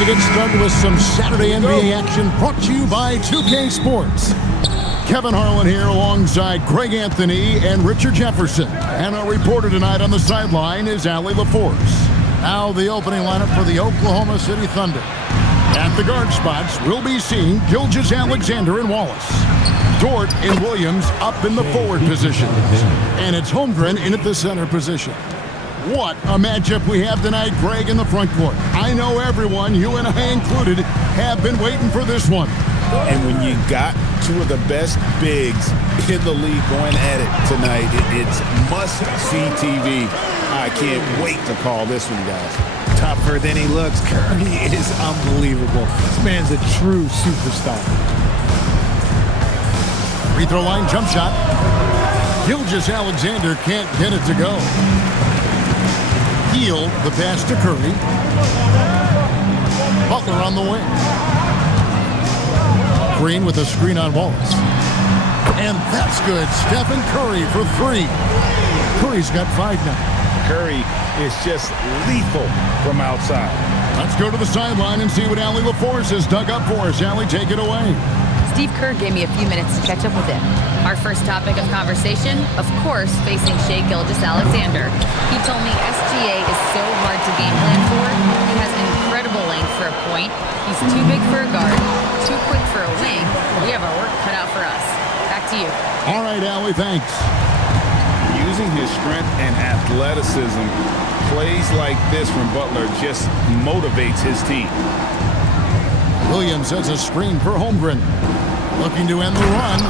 to get started with some Saturday NBA action brought to you by 2K Sports. Kevin Harlan here alongside Greg Anthony and Richard Jefferson. And our reporter tonight on the sideline is Allie LaForce. Now the opening lineup for the Oklahoma City Thunder. At the guard spots, we'll be seeing Gilgeous-Alexander and Wallace. Dort and Williams up in the forward positions. And it's Holmgren in at the center position. What a matchup we have tonight, Greg, in the front court. I know everyone, you and I included, have been waiting for this one. And when you got two of the best bigs in the league going at it tonight, it's must-see TV. I can't wait to call this one, guys. Tougher than he looks. Curry is unbelievable. This man's a true superstar. Free throw line jump shot. Gilgeous-Alexander can't get it to go. Hield the pass to Curry. Butler on the wing. Green with a screen on Wallace. And that's good. Stephen Curry for three. Curry's got 5 now. Curry is just lethal from outside. Let's go to the sideline and see what Allie LaForce has dug up for us. Allie, take it away. Steve Kerr gave me a few minutes to catch up with him. Our first topic of conversation, of course, facing Shai Gilgeous-Alexander. He told me SGA is so hard to game plan for. He has incredible length for a point. He's too big for a guard, too quick for a wing. We have our work cut out for us. Back to you. All right, Allie, thanks. Using his strength and athleticism, plays like this from Butler just motivates his team. Williams has a screen for Holmgren. Looking to end the run,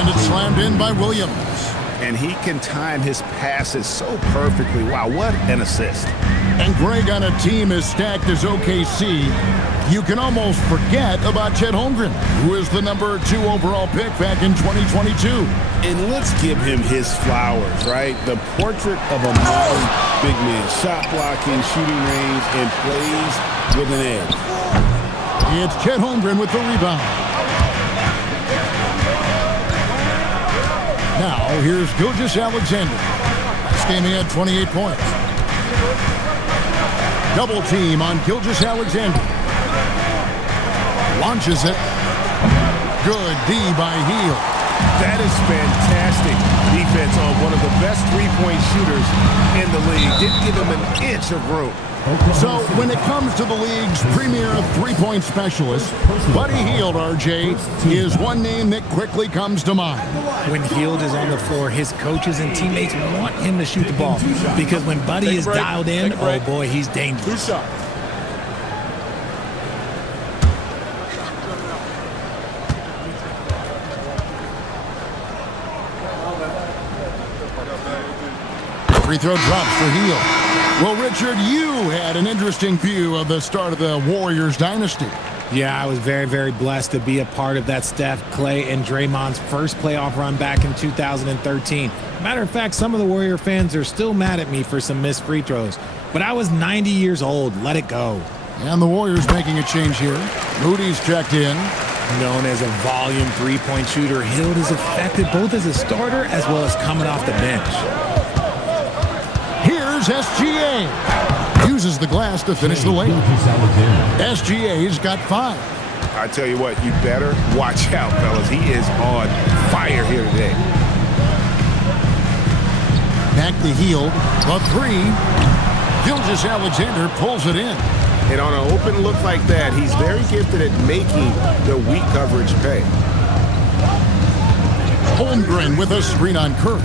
and it's slammed in by Williams. And he can time his passes so perfectly. Wow, what an assist. And Greg, on a team as stacked as OKC, you can almost forget about Chet Holmgren, who is the number 2 overall pick back in 2022. And let's give him his flowers, right? The portrait of a modern big man. Shot blocking, shooting range, and plays with an edge. It's Chet Holmgren with the rebound. Now, here's Gilgeous-Alexander. Last game he had 28 points. Double team on Gilgeous-Alexander. Launches it. Good D by Hield. That is fantastic defense on one of the best three-point shooters in the league. Didn't give him an inch of room. So when it comes to the league's premier three-point specialist, Buddy Hield, RJ, is one name that quickly comes to mind. When Hield is on the floor, his coaches and teammates want him to shoot the ball. Because when Buddy is dialed in, oh boy, he's dangerous. Free throw drops for Hield. Well, Richard, you had an interesting view of the start of the Warriors dynasty. Yeah, I was very, very blessed to be a part of that Steph, Clay, and Draymond's first playoff run back in 2013. Matter of fact, some of the Warrior fans are still mad at me for some missed free throws. But I was 90 years old. Let it go. And the Warriors making a change here. Moody's checked in. Known as a volume three-point shooter, Hield is effective both as a starter as well as coming off the bench. Here's SGA. Uses the glass to finish the layup. SGA's got 5. I tell you what, you better watch out, fellas. He is on fire here today. Back to Hield. A 3. Gilgeous-Alexander pulls it in. And on an open look like that, he's very gifted at making the weak coverage pay. Holmgren with a screen on Curry.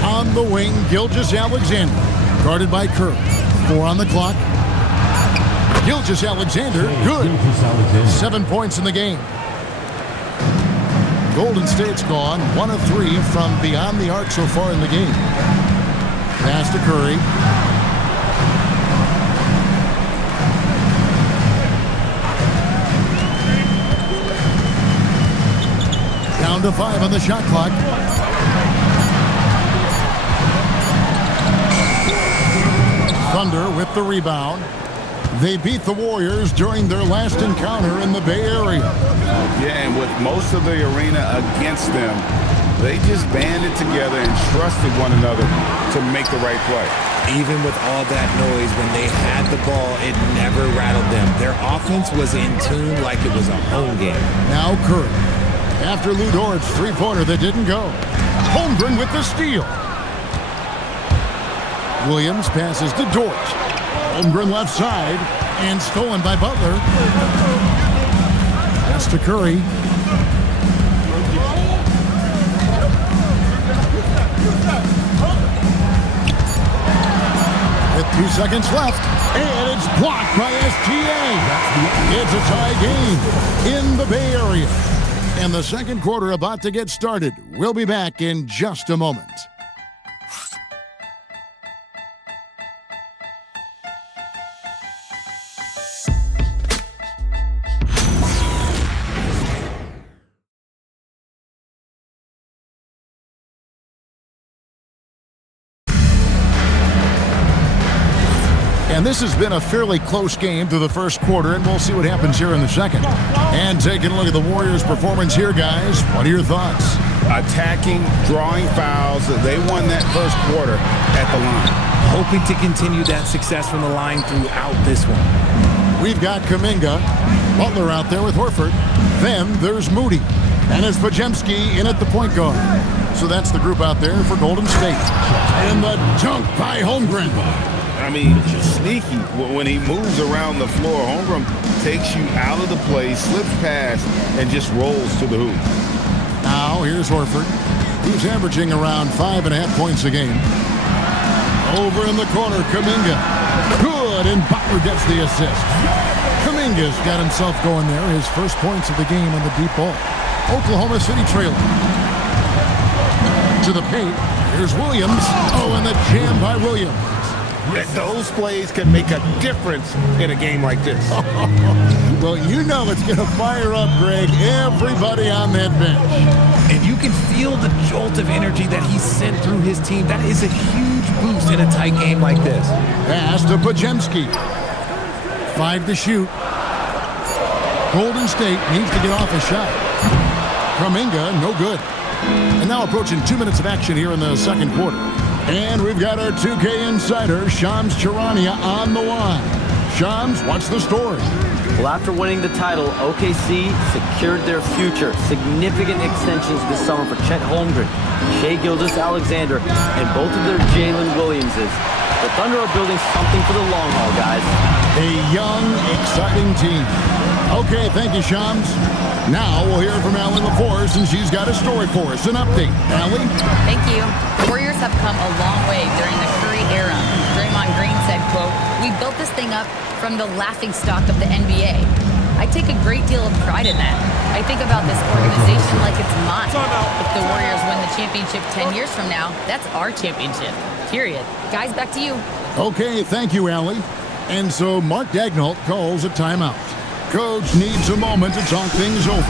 On the wing, Gilgeous-Alexander, guarded by Curry. 4 on the clock. Gilgeous-Alexander, good. 7 points in the game. Golden State's gone 1 of 3 from beyond the arc so far in the game. Pass to Curry. Down to 5 on the shot clock. Thunder with the rebound. They beat the Warriors during their last encounter in the Bay Area. Yeah, and with most of the arena against them, they just banded together and trusted one another to make the right play. Even with all that noise, when they had the ball, it never rattled them. Their offense was in tune like it was a home game. Now Curry. After Lou Dort's three-pointer that didn't go. Holmgren with the steal. Williams passes to Dort. Holmgren left side and stolen by Butler. Pass to Curry. With 2 seconds left, and it's blocked by SGA. It's a tie game in the Bay Area. And the second quarter about to get started. We'll be back in just a moment. And this has been a fairly close game through the first quarter, and we'll see what happens here in the second. And taking a look at the Warriors' performance here, guys, what are your thoughts? Attacking, drawing fouls. They won that first quarter at the line. Hoping to continue that success from the line throughout this one. We've got Kuminga, Butler out there with Horford. Then there's Moody. And it's Podziemski in at the point guard. So that's the group out there for Golden State. And the dunk by Holmgren. I mean, sneaky. When he moves around the floor, Holmgren takes you out of the play, slips past, and just rolls to the hoop. Now, here's Horford, who's averaging around 5.5 points a game. Over in the corner, Kuminga. Good, and Butler gets the assist. Kuminga's got himself going there, his first points of the game on the deep ball. Oklahoma City trailing. To the paint, here's Williams. Oh, and the jam by Williams. Those plays can make a difference in a game like this. Well, you know it's going to fire up, Greg, everybody on that bench. And you can feel the jolt of energy that he sent through his team. That is a huge boost in a tight game like this. Pass to Podziemski. 5 to shoot. Golden State needs to get off a shot. Kuminga, no good. And now approaching 2 minutes of action here in the second quarter. And we've got our 2K insider, Shams Charania, on the line. Shams, what's the story? Well, after winning the title, OKC secured their future. Significant extensions this summer for Chet Holmgren, Shai Gilgeous-Alexander, and both of their Jalen Williamses. The Thunder are building something for the long haul, guys. A young, exciting team. Okay, thank you, Shams. Now we'll hear from Allie LaForce, and she's got a story for us. An update. Allie? Thank you. The Warriors have come a long way during the Curry era. Draymond Green said, quote, "We built this thing up from the laughingstock of the NBA. I take a great deal of pride in that. I think about this organization like it's mine. If the Warriors win the championship 10 years from now, that's our championship. Period." Guys, back to you. Okay, thank you, Allie. And so Mark Daigneault calls a timeout. Coach needs a moment to talk things over.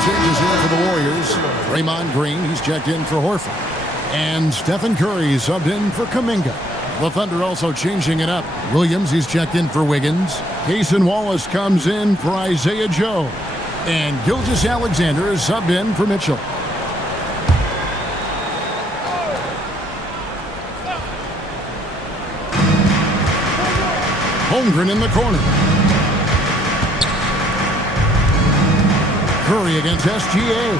Changes here for the Warriors. Draymond Green, he's checked in for Horford. And Stephen Curry subbed in for Kuminga. The Thunder also changing it up. Williams, he's checked in for Wiggins. Cason Wallace comes in for Isaiah Joe. And Gilgeous-Alexander is subbed in for Mitchell. Holmgren in the corner. Curry against SGA.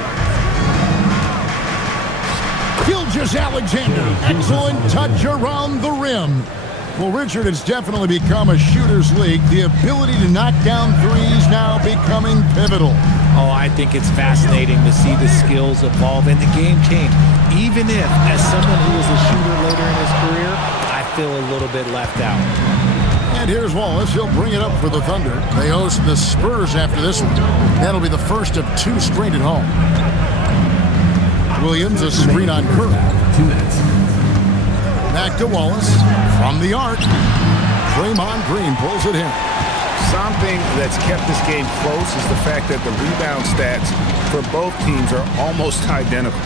Gilgeous-Alexander, excellent touch around the rim. Well, Richard, it's definitely become a shooter's league. The ability to knock down threes now becoming pivotal. Oh, I think it's fascinating to see the skills evolve and the game change. Even if, as someone who was a shooter later in his career, I feel a little bit left out. And here's Wallace. He'll bring it up for the Thunder. They host the Spurs after this one. That'll be the first of 2 straight at home. Williams, a screen on Curry. 2 minutes. Back to Wallace. From the arc. Draymond Green pulls it in. Something that's kept this game close is the fact that the rebound stats for both teams are almost identical.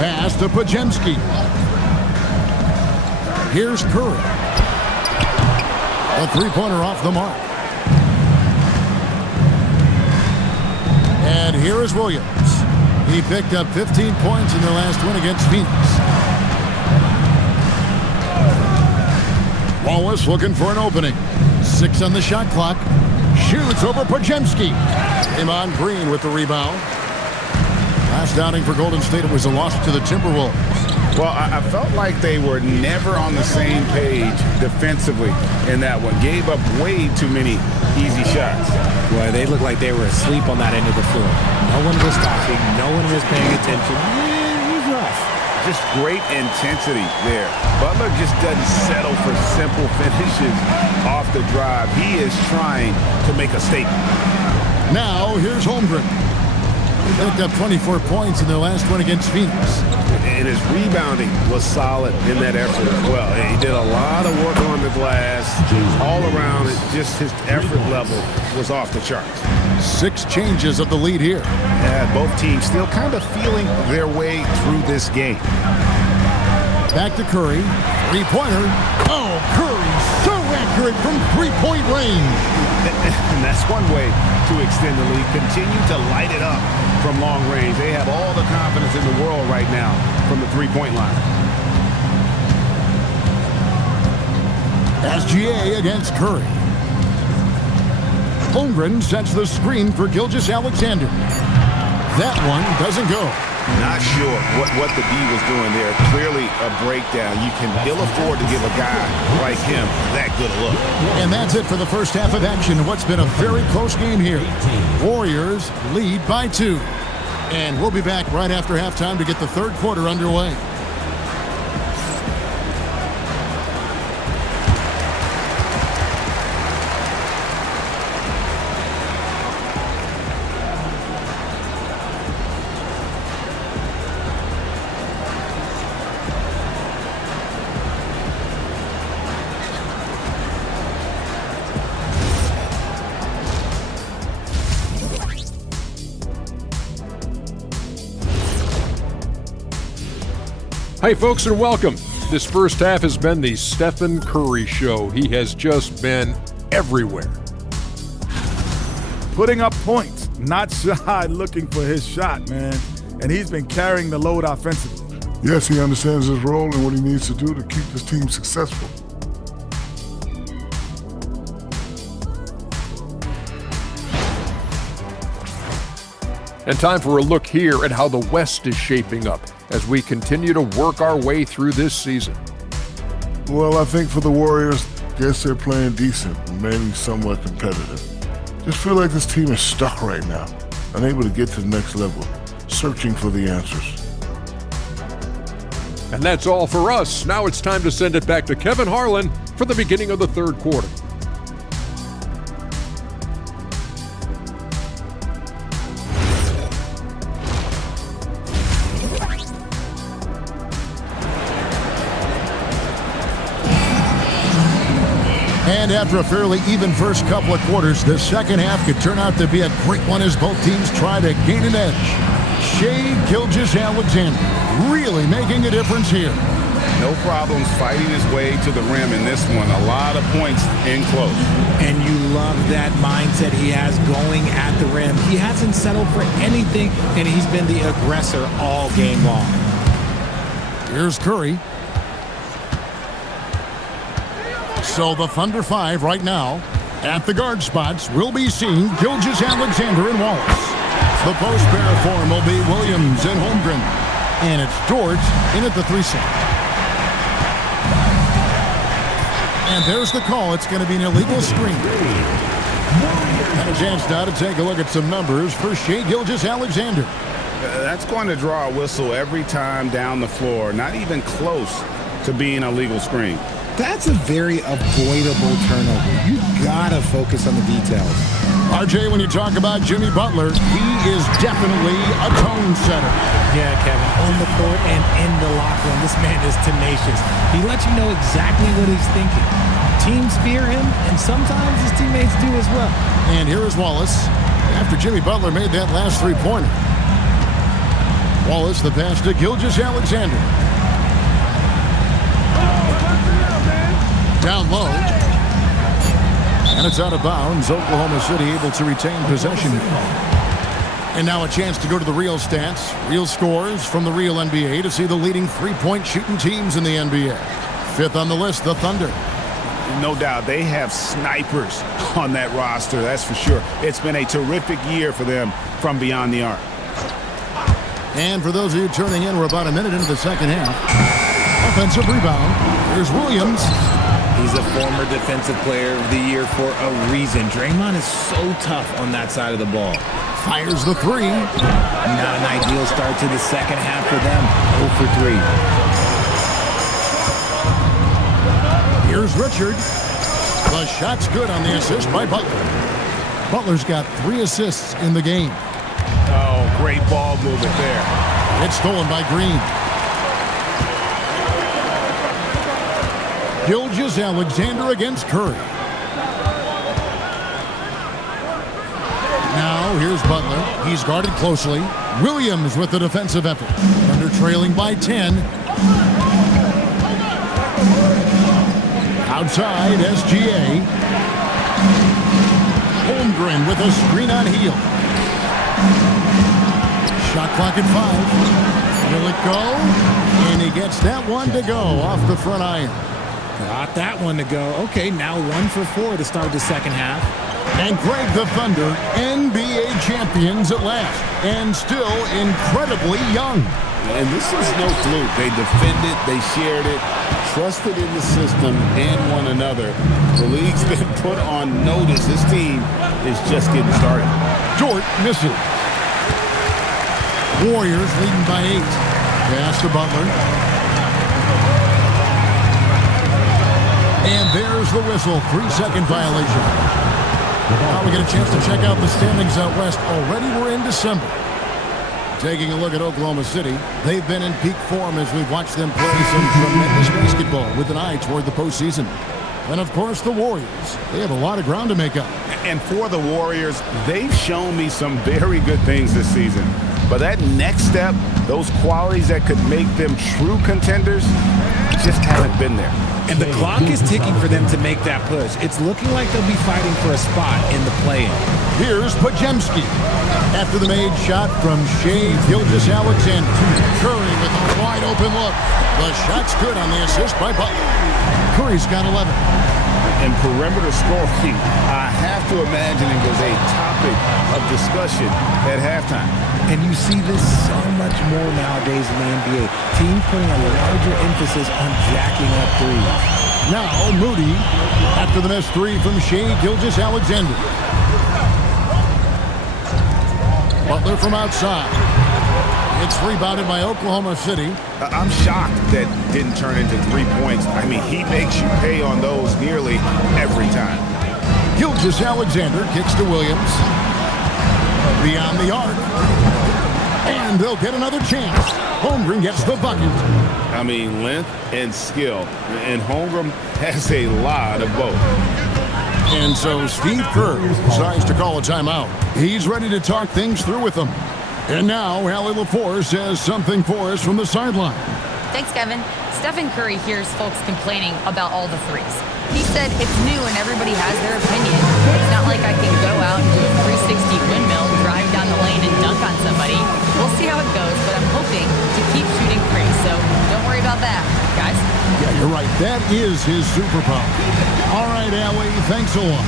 Pass to Podziemski. Here's Curry. A three-pointer off the mark. And here is Williams. He picked up 15 points in their last win against Phoenix. Wallace looking for an opening. 6 on the shot clock. Shoots over Podziemski. Draymond Green with the rebound. Last outing for Golden State, it was a loss to the Timberwolves. Well, I felt like they were never on the same page defensively in that one. Gave up way too many easy shots. Boy, they looked like they were asleep on that end of the floor. No one was talking. No one was paying attention. It was rough. Just great intensity there. Butler just doesn't settle for simple finishes off the drive. He is trying to make a statement. Now, here's Holmgren. He picked up 24 points in their last win against Phoenix. And his rebounding was solid in that effort as well. He did a lot of work on the glass. All around, just his effort level was off the charts. 6 changes of the lead here. Yeah, both teams still kind of feeling their way through this game. Back to Curry. Three-pointer. Oh, Curry so accurate from three-point range. And that's one way to extend the lead. Continue to light it up from long range. They have all the confidence in the world right now from the three-point line. SGA against Curry. Holmgren sets the screen for Gilgeous-Alexander. That one doesn't go. Not sure what the D was doing there. Clearly a breakdown. You can ill afford to give a guy like him that good a look. And that's it for the first half of action. What's been a very close game here. Warriors lead by 2. And we'll be back right after halftime to get the third quarter underway. Hey folks, and welcome. This first half has been the Stephen Curry show. He has just been everywhere. Putting up points, not shy looking for his shot, man. And he's been carrying the load offensively. Yes, he understands his role and what he needs to do to keep his team successful. And time for a look here at how the West is shaping up as we continue to work our way through this season. Well, I think for the Warriors, guess they're playing decent, remaining somewhat competitive. Just feel like this team is stuck right now, unable to get to the next level, searching for the answers. And that's all for us. Now it's time to send it back to Kevin Harlan for the beginning of the third quarter. And after a fairly even first couple of quarters, the second half could turn out to be a great one as both teams try to gain an edge. Shai Gilgeous-Alexander really making a difference here. No problems fighting his way to the rim in this one. A lot of points in close. And you love that mindset he has going at the rim. He hasn't settled for anything, and he's been the aggressor all game long. Here's Curry. So the Thunder 5 right now. At the guard spots, we'll be seeing Gilgeous-Alexander and Wallace. The post pair form will be Williams and Holmgren. And it's George in at the 3-set. And there's the call. It's going to be an illegal screen. And a chance now to take a look at some numbers for Shai Gilgeous-Alexander. That's going to draw a whistle every time down the floor. Not even close to being a legal screen. That's a very avoidable turnover. You gotta focus on the details. RJ, when you talk about Jimmy Butler, he is definitely a tone setter. Yeah, Kevin, on the court and in the locker room, this man is tenacious. He lets you know exactly what he's thinking. Teams fear him, and sometimes his teammates do as well. And here is Wallace after Jimmy Butler made that last three-pointer. Wallace, the pass to Gilgeous-Alexander. Down low. And it's out of bounds. Oklahoma City able to retain possession. And now a chance to go to the real stats, real scores from the real NBA to see the leading three-point shooting teams in the NBA. Fifth on the list, the Thunder. No doubt they have snipers on that roster, that's for sure. It's been a terrific year for them from beyond the arc. And for those of you turning in, we're about a minute into the second half. Offensive rebound. Here's Williams. He's a former defensive player of the year for a reason. Draymond is so tough on that side of the ball. Fires the three. Not an ideal start to the second half for them. 0 for 3. Here's Richard. The shot's good on the assist by Butler. Butler's got 3 assists in the game. Oh, great ball movement there. It's stolen by Green. Gilgeous-Alexander against Curry. Now here's Butler. He's guarded closely. Williams with the defensive effort. Thunder trailing by 10. Outside, SGA. Holmgren with a screen on heel. Shot clock at 5. Will it go? And he gets that one to go off the front iron. Got that one to go. Okay, now 1 for 4 to start the second half. And Greg, the Thunder, NBA champions at last, and still incredibly young. And this is no fluke. They defended, they shared it, trusted in the system and one another. The league's been put on notice. This team is just getting started. Dort misses. Warriors leading by 8. Pass to Butler. And there's the whistle. 3-second violation. Now we get a chance to check out the standings out west. Already we're in December. Taking a look at Oklahoma City, they've been in peak form as we've watched them play some tremendous basketball with an eye toward the postseason. And of course the Warriors. They have a lot of ground to make up. And for the Warriors, they've shown me some very good things this season. But that next step, those qualities that could make them true contenders, just haven't been there. And the clock is ticking for them to make that push. It's looking like they'll be fighting for a spot in the play-in. Here's Pajemski. After the made shot from Shai Gilgeous-Alexander. Curry with a wide open look. The shot's good on the assist by Butler. Curry's got 11. And perimeter scoring, I have to imagine it was a topic of discussion at halftime. And you see this so much more nowadays in the NBA. Teams putting a larger emphasis on jacking up threes. Now Moody after the missed 3 from Shai Gilgeous-Alexander. Butler from outside. It's rebounded by Oklahoma City. I'm shocked that didn't turn into 3 points. I mean, he makes you pay on those nearly every time. Gilgeous-Alexander kicks to Williams. Beyond the arc. And they'll get another chance. Holmgren gets the bucket. I mean, length and skill. And Holmgren has a lot of both. And so Steve Kerr decides to call a timeout. He's ready to talk things through with them. And now, Allie LaForce says something for us from the sideline. Thanks, Kevin. Stephen Curry hears folks complaining about all the threes. He said it's new and everybody has their opinion. It's not like I can go out and do a 360 windmill, drive down the lane, and dunk on somebody. We'll see how it goes, but I'm hoping to keep shooting free, so don't worry about that, guys. Yeah, you're right. That is his superpower. All right, Allie, thanks a lot.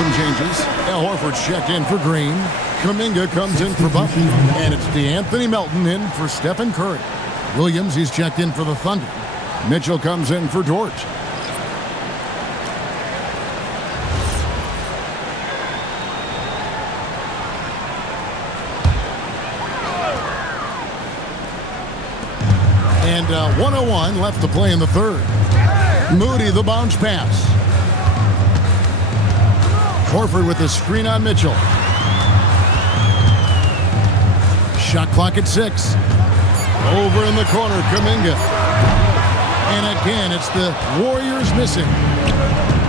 some changes. Al Horford's checked in for Green. Kuminga comes in for Butler. And it's DeAnthony Melton in for Stephen Curry. Williams, he's checked in for the Thunder. Mitchell comes in for Dort. And 1:01 left to play in the third. Moody, the bounce pass. Horford with the screen on Mitchell. Shot clock at 6. Over in the corner, Kuminga. And again, it's the Warriors missing.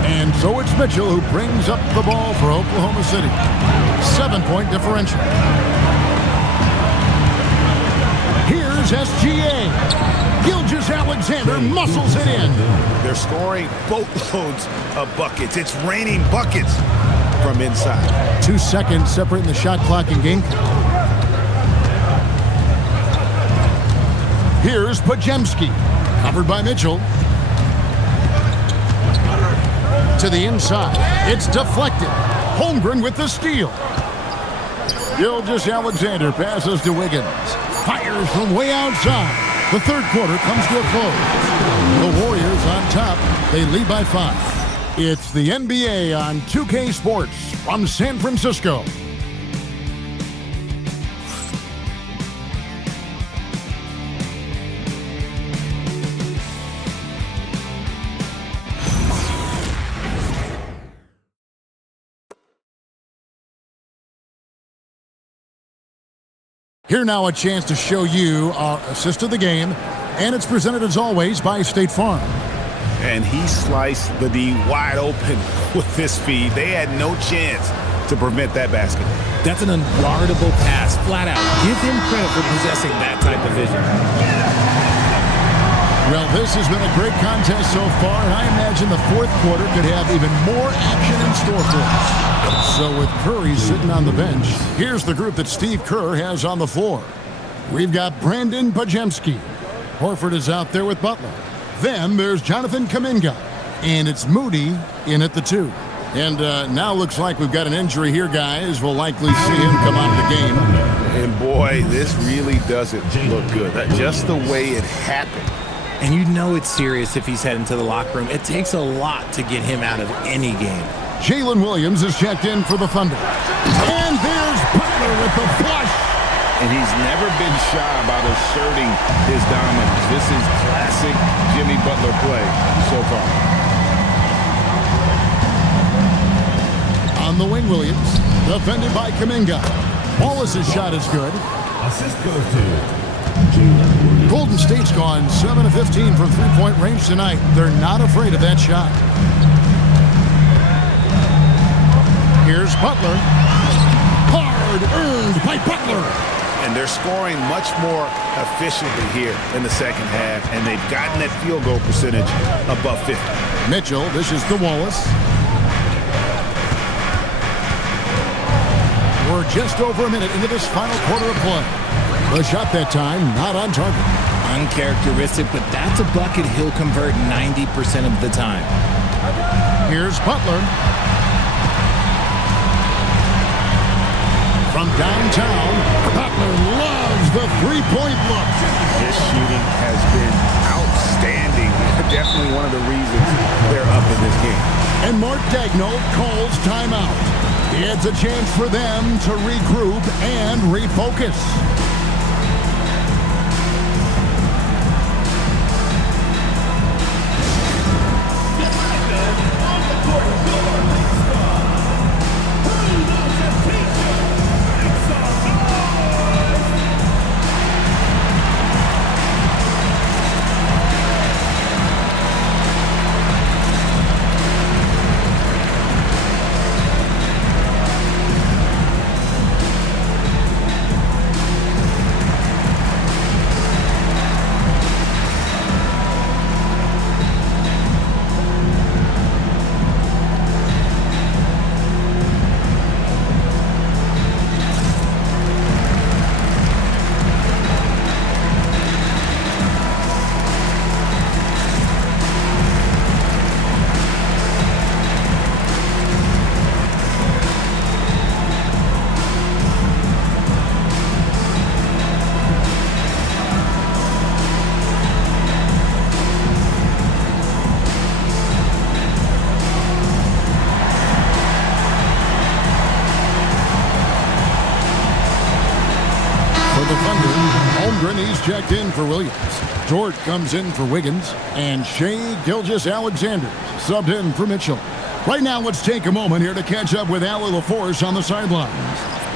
And so it's Mitchell who brings up the ball for Oklahoma City. 7-point differential. Here's SGA. Gilgeous-Alexander muscles it in. They're scoring boatloads of buckets. It's raining buckets from inside. 2 seconds separating the shot clock and game. Here's Podziemski. Covered by Mitchell. To the inside. It's deflected. Holmgren with the steal. Gilgeous-Alexander passes to Wiggins. Fires from way outside. The third quarter comes to a close. The Warriors on top. They lead by 5. It's the NBA on 2K Sports from San Francisco. Here now a chance to show you our assist of the game, and it's presented as always by State Farm. And he sliced the D wide open with this feed. They had no chance to prevent that basket. That's an unguardable pass, flat out. Give him credit for possessing that type of vision. Well, this has been a great contest so far, and I imagine the fourth quarter could have even more action in store for us. So with Curry sitting on the bench, here's the group that Steve Kerr has on the floor. We've got Brandon Podziemski. Horford is out there with Butler. Then there's Jonathan Kuminga. And it's Moody in at the 2. And now looks like we've got an injury here, guys. We'll likely see him come out of the game. And boy, this really doesn't look good. Just the way it happened. And you know it's serious if he's heading to the locker room. It takes a lot to get him out of any game. Jalen Williams is checked in for the Thunder. And there's Butler with the flush. And he's never been shy about asserting his dominance. This is classic Jimmy Butler play so far. On the wing, Williams, defended by Kuminga. Wallace's shot is good. Assist goes to Jalen. Golden State's gone 7 of 15 from three-point range tonight. They're not afraid of that shot. Here's Butler. Hard earned by Butler. And they're scoring much more efficiently here in the second half, and they've gotten that field goal percentage above 50. Mitchell dishes to Wallace. We're just over a minute into this final quarter of play. The shot that time not on target. Uncharacteristic, but that's a bucket he'll convert 90% of the time. Here's Butler. From downtown, Butler loves the three-point look. His shooting has been outstanding. Definitely one of the reasons they're up in this game. And Mark Daigneault calls timeout. It's a chance for them to regroup and refocus. Holmgren, he's checked in for Williams. Dort comes in for Wiggins. And Shea Gilgeous-Alexander subbed in for Mitchell. Right now, let's take a moment here to catch up with Allie LaForce on the sidelines.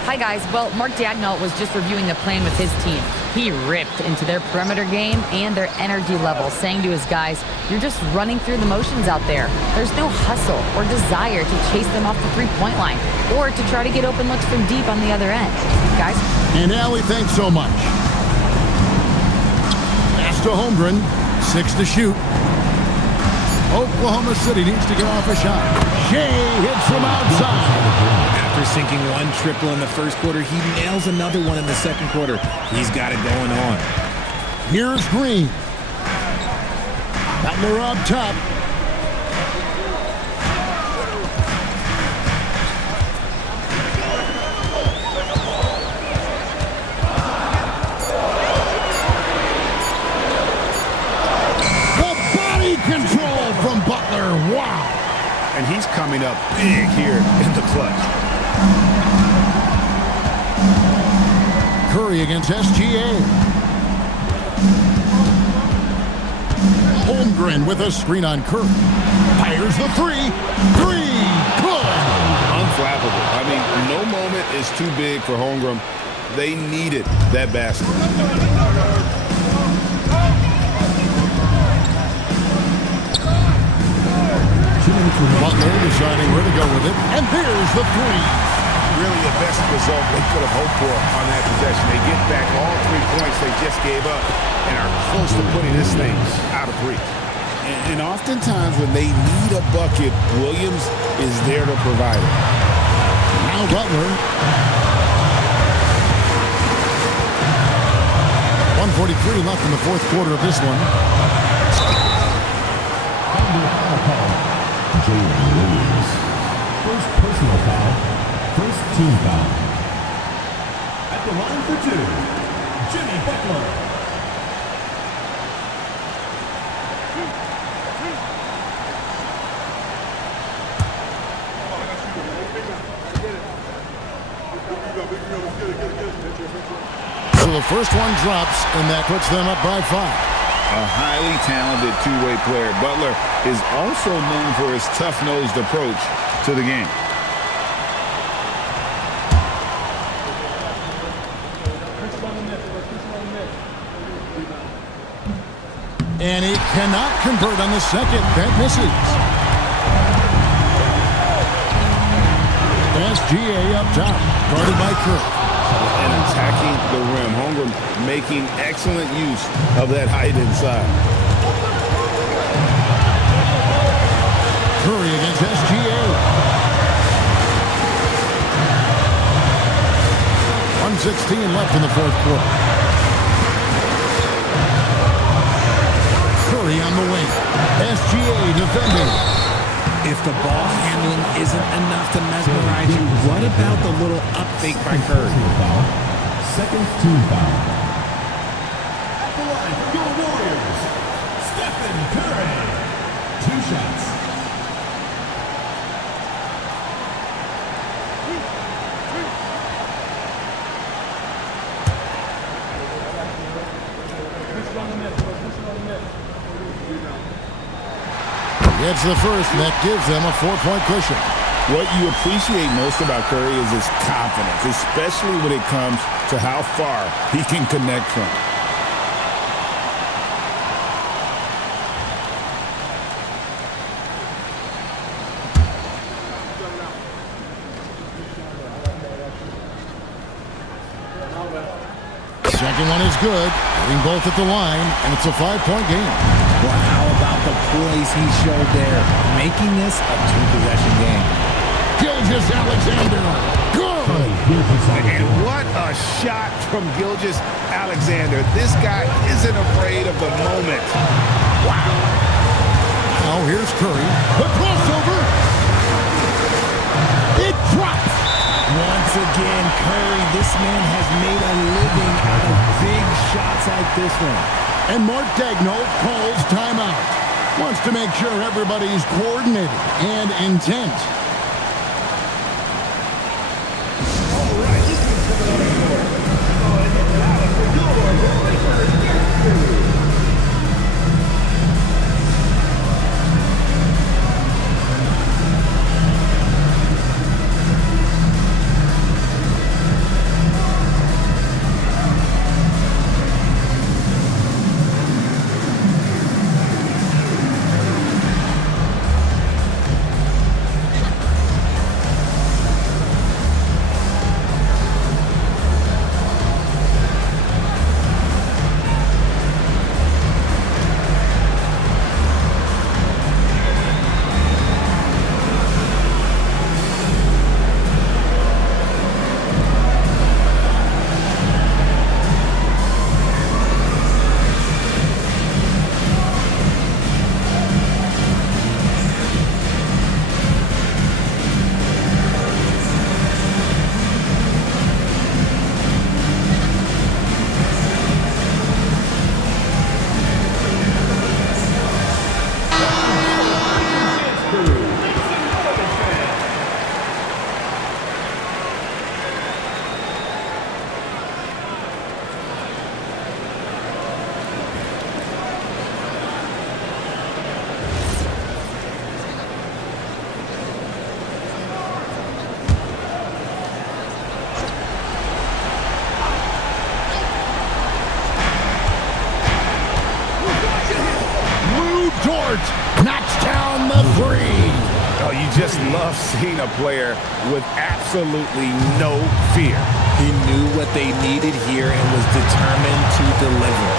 Hi, guys. Well, Mark Dagnall was just reviewing the plan with his team. He ripped into their perimeter game and their energy level, saying to his guys, you're just running through the motions out there. There's no hustle or desire to chase them off the three-point line or to try to get open looks from deep on the other end. Guys? And Allie, thanks so much. Pass to Holmgren. 6 to shoot. Oklahoma City needs to get off a shot. Shea hits from outside. After sinking one triple in the first quarter, he nails another one in the second quarter. He's got it going on. Here's Green. Butler up top. The body control from Butler. Wow. And he's coming up big here in the clutch. Curry against SGA. Holmgren with a screen on Curry. Fires the three. Three. Good. Unflappable. I mean, no moment is too big for Holmgren. They needed that basket. Butler deciding where to go with it. And there's the three. Really the best result they could have hoped for on that possession. They get back all 3 points they just gave up and are close to putting this thing out of reach. And oftentimes when they need a bucket, Williams is there to provide it. Now Butler. 1:43 left in the fourth quarter of this one. Jalen Williams. First personal foul. First team foul. At the line for 2, Jimmy Butler. So the first one drops, and that puts them up by 5. A highly talented two-way player. Butler is also known for his tough-nosed approach to the game. And he cannot convert on the second. That misses. SGA up top, guarded by Curry. And attacking the rim. Holmgren making excellent use of that height inside. Curry against SGA. 1:16 left in the fourth quarter. Curry on the wing. SGA defending. If the ball handling isn't enough to mesmerize you, what about the little up fake by Curry? Second team foul. At the line for your Warriors, Stephen Curry. 2 shots. It's the first, and that gives them a 4-point cushion. What you appreciate most about Curry is his confidence, especially when it comes to how far he can connect from. Second one is good, hitting both at the line, and it's a 5-point game. Well, how about the poise he showed there, making this a 2-possession game? Gilgeous-Alexander, good! And what a shot from Gilgeous-Alexander. This guy isn't afraid of the moment. Wow. Now here's Curry. The crossover. It drops. Once again, Curry, this man has made a living out of big shots like this one. And Mark Dagnall calls timeout. Wants to make sure everybody's coordinated and intent. Knocks down the three. Oh, you just love seeing a player with absolutely no fear. He knew what they needed here and was determined to deliver.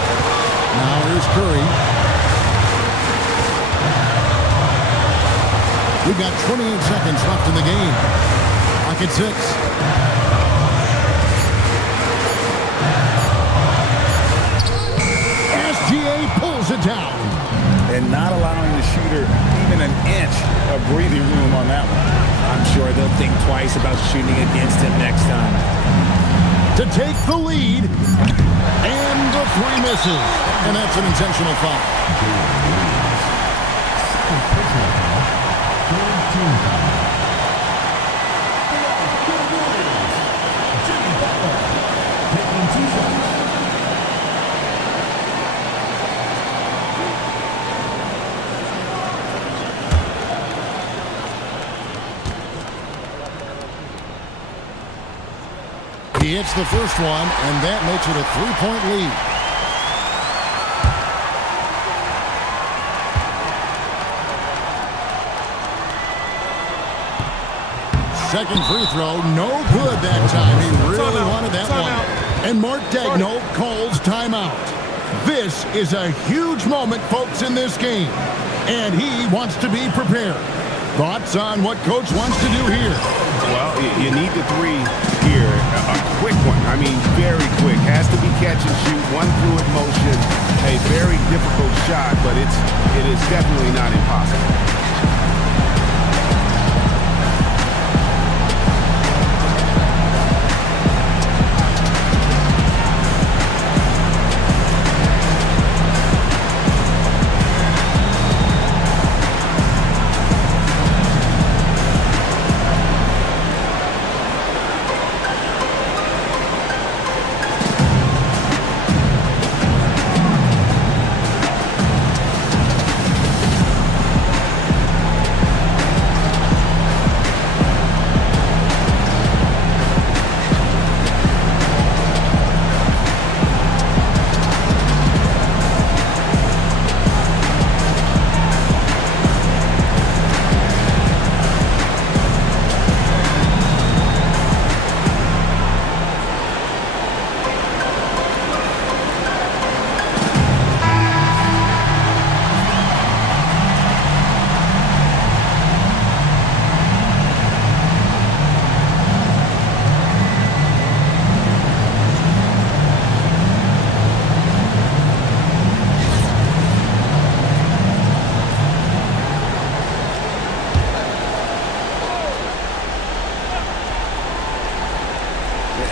Now here's Curry. We've got 28 seconds left in the game. Clock at 6. SGA pulls it down. And not allowing the shooter even an inch of breathing room on that one. I'm sure they'll think twice about shooting against him next time. To take the lead, and the three misses. And that's an intentional foul. He hits the first one, and that makes it a three-point lead. Second free throw, no good that time. He really wanted that one. And Mark Daigneault calls timeout. This is a huge moment, folks, in this game. And he wants to be prepared. Thoughts on what Coach wants to do here? Well, you need the three here. A quick one. I mean, very quick. Has to be catch and shoot. One fluid motion. A very difficult shot, but it is definitely not impossible.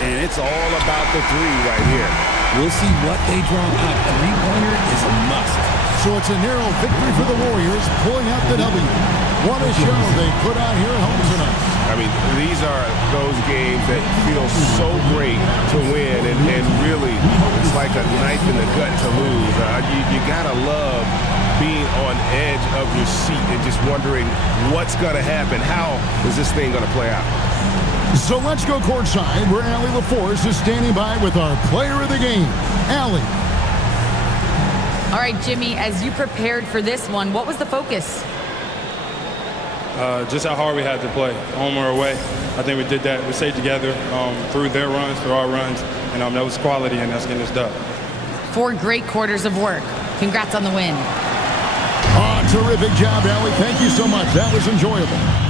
And it's all about the three right here. We'll see what they draw up. Three-pointer is a must. So it's a narrow victory for the Warriors, pulling out the W. What a show they put on here at home tonight. I mean, these are those games that feel so great to win, and really like a knife in the gut to lose. You gotta love being on edge of your seat and just wondering what's gonna happen. How is this thing gonna play out? So let's go courtside where Allie LaForce is standing by with our player of the game, Allie. All right, Jimmy, as you prepared for this one, what was the focus? Just how hard we had to play, home or away. I think we did that. We stayed together through their runs, through our runs, and that was quality, and that's getting us done. 4 great quarters of work. Congrats on the win. Terrific job, Allie. Thank you so much. That was enjoyable.